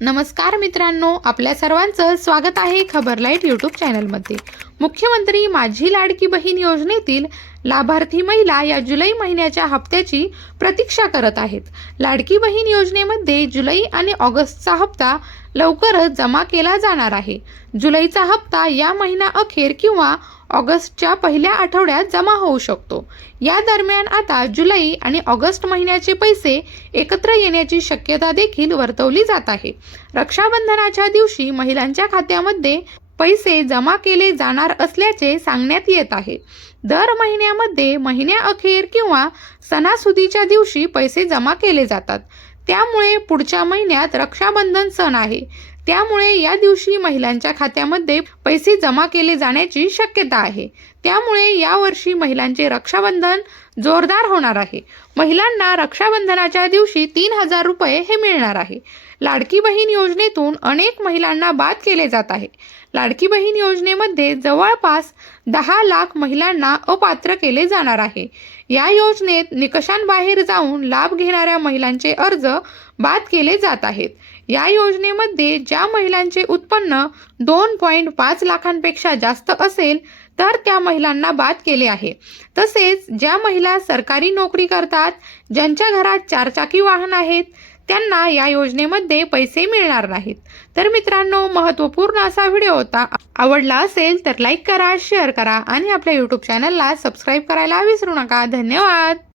नमस्कार मित्रांनो आपल्या सर्वांचं स्वागत आहे खबर लाइट यूट्यूब चॅनलमध्ये मुख्यमंत्री माझी लाडकी बहीण योजनेतील लाभार्थी महिला या जुलै महिन्याच्या हप्त्याची प्रतीक्षा करत आहेत. लाडकी बहीण योजनेमध्ये जुलै आणि ऑगस्टचा हप्ता लवकरच जमा केला जाणार आहे. जुलैचा हप्ता या महिना अखेर किंवा ऑगस्टच्या पहिल्या आठवड्यात जमा होऊ शकतो. या दरम्यान आता जुलै आणि ऑगस्ट महिन्याचे पैसे एकत्र येण्याची शक्यता देखील वर्तवली जात आहे. रक्षाबंधनाच्या दिवशी महिलांच्या खात्यामध्ये पैसे जमा केले जाणार असल्याचे सांगण्यात येत आहे. दर महिन्यामध्ये महिन्याअखेर किंवा सणासुदीच्या दिवशी पैसे जमा केले जातात. त्यामुळे पुढच्या महिन्यात रक्षाबंधन सण आहे. त्यामुळे या दिवशी महिलांच्या खात्यामध्ये पैसे जमा केले जाण्याची शक्यता आहे. त्यामुळे यावर्षी महिलांचे रक्षाबंधन जोरदार होणार आहे. महिलांना रक्षाबंधनाच्या दिवशी तीन हजार रुपये हे मिळणार आहे. लाडकी बहीण योजनेतून अनेक महिलांना बाद केले जात आहे. लाडकी बहीण योजनेमध्ये जवळपास दहा लाख महिलांना अपात्र केले जाणार आहे. या योजनेत निकषांबाहेर जाऊन लाभ घेणाऱ्या महिलांचे अर्ज बाद केले जात आहेत. या योजनेमध्ये ज्या महिलांचे उत्पन्न दोन पॉईंट पाच लाखांपेक्षा जास्त असेल तर त्या महिलांना बाद केले आहे. तसेच ज्या महिला सरकारी नोकरी करतात ज्यांच्या घरात चारचाकी वाहन आहेत त्यांना या योजनेमध्ये पैसे मिळणार नाहीत. तर मित्रांनो महत्त्वपूर्ण असा व्हिडिओ होता. आवडला असेल तर लाईक करा शेअर करा आणि आपल्या यूट्यूब चॅनलला सबस्क्राईब करायला विसरू नका. धन्यवाद!